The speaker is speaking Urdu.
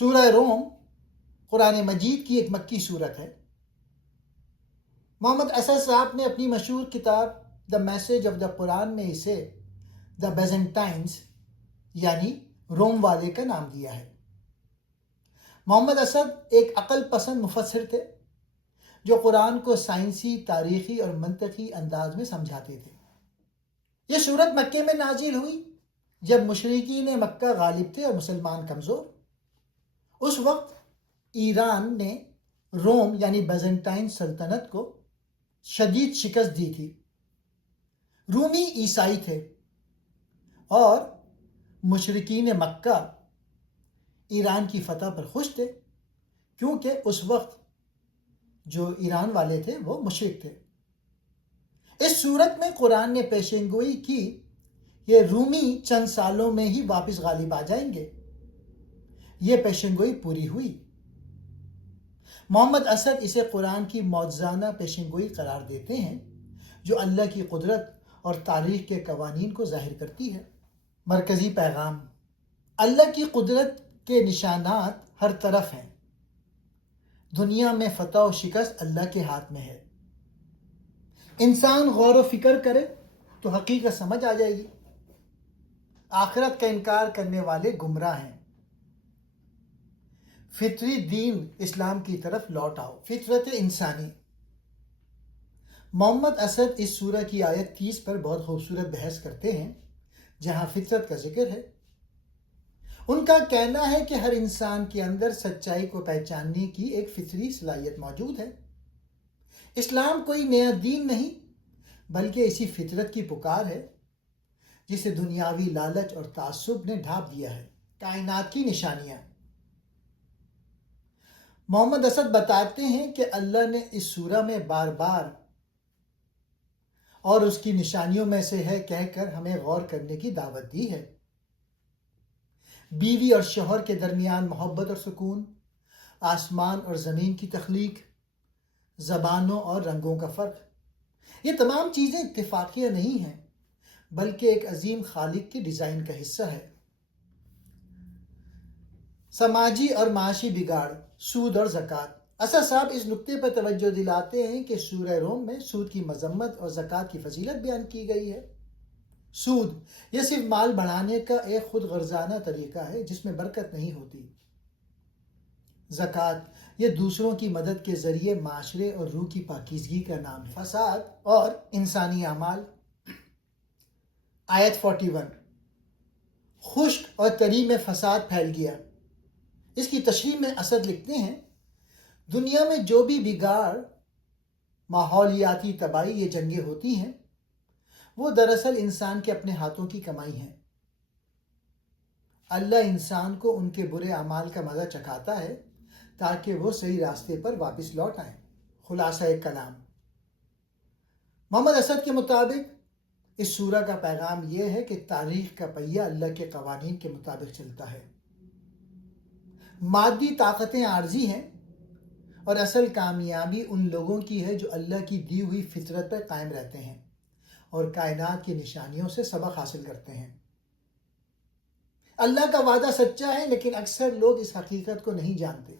سورہ روم قرآن مجید کی ایک مکی صورت ہے۔ محمد اسد صاحب نے اپنی مشہور کتاب دا میسج آف دا قرآن میں اسے دا بیزنٹائنز یعنی روم والے کا نام دیا ہے۔ محمد اسد ایک عقل پسند مفسر تھے جو قرآن کو سائنسی، تاریخی اور منطقی انداز میں سمجھاتے تھے۔ یہ صورت مکے میں نازل ہوئی جب مشرکین مکہ غالب تھے اور مسلمان کمزور۔ اس وقت ایران نے روم یعنی بیزنٹائن سلطنت کو شدید شکست دی تھی۔ رومی عیسائی تھے اور مشرکین مکہ ایران کی فتح پر خوش تھے کیونکہ اس وقت جو ایران والے تھے وہ مشرک تھے۔ اس صورت میں قرآن نے پیشنگوئی کی یہ رومی چند سالوں میں ہی واپس غالب آ جائیں گے۔ یہ پیشنگوئی پوری ہوئی۔ محمد اسد اسے قرآن کی معجزانہ پیشنگوئی قرار دیتے ہیں جو اللہ کی قدرت اور تاریخ کے قوانین کو ظاہر کرتی ہے۔ مرکزی پیغام: اللہ کی قدرت کے نشانات ہر طرف ہیں۔ دنیا میں فتح و شکست اللہ کے ہاتھ میں ہے۔ انسان غور و فکر کرے تو حقیقت سمجھ آ جائے گی۔ آخرت کا انکار کرنے والے گمراہ ہیں۔ فطری دین اسلام کی طرف لوٹ آؤ۔ فطرت انسانی۔ محمد اسد اس سورہ کی آیت 30 پر بہت خوبصورت بحث کرتے ہیں جہاں فطرت کا ذکر ہے۔ ان کا کہنا ہے کہ ہر انسان کے اندر سچائی کو پہچاننے کی ایک فطری صلاحیت موجود ہے۔ اسلام کوئی نیا دین نہیں بلکہ اسی فطرت کی پکار ہے جسے دنیاوی لالچ اور تعصب نے ڈھانپ دیا ہے۔ کائنات کی نشانیاں: محمد اسد بتاتے ہیں کہ اللہ نے اس سورہ میں بار بار اور اس کی نشانیوں میں سے ہے کہہ کر ہمیں غور کرنے کی دعوت دی ہے۔ بیوی اور شوہر کے درمیان محبت اور سکون، آسمان اور زمین کی تخلیق، زبانوں اور رنگوں کا فرق، یہ تمام چیزیں اتفاقیہ نہیں ہیں بلکہ ایک عظیم خالق کے ڈیزائن کا حصہ ہے۔ سماجی اور معاشی بگاڑ، سود اور زکوٰۃ: اسد صاحب اس نقطے پر توجہ دلاتے ہیں کہ سورہ روم میں سود کی مذمت اور زکوٰۃ کی فضیلت بیان کی گئی ہے۔ سود یہ صرف مال بڑھانے کا ایک خود غرضانہ طریقہ ہے جس میں برکت نہیں ہوتی۔ زکوٰۃ یہ دوسروں کی مدد کے ذریعے معاشرے اور روح کی پاکیزگی کا نام ہے۔ فساد اور انسانی اعمال: آیت 41: خشک اور تری میں فساد پھیل گیا۔ اس کی تشریح میں اسد لکھتے ہیں، دنیا میں جو بھی بگاڑ، ماحولیاتی تباہی، یہ جنگیں ہوتی ہیں وہ دراصل انسان کے اپنے ہاتھوں کی کمائی ہیں۔ اللہ انسان کو ان کے برے اعمال کا مزہ چکھاتا ہے تاکہ وہ صحیح راستے پر واپس لوٹ آئیں۔ خلاصہ کلام: محمد اسد کے مطابق اس سورہ کا پیغام یہ ہے کہ تاریخ کا پہیہ اللہ کے قوانین کے مطابق چلتا ہے۔ مادی طاقتیں عارضی ہیں اور اصل کامیابی ان لوگوں کی ہے جو اللہ کی دی ہوئی فطرت پر قائم رہتے ہیں اور کائنات کی نشانیوں سے سبق حاصل کرتے ہیں۔ اللہ کا وعدہ سچا ہے لیکن اکثر لوگ اس حقیقت کو نہیں جانتے۔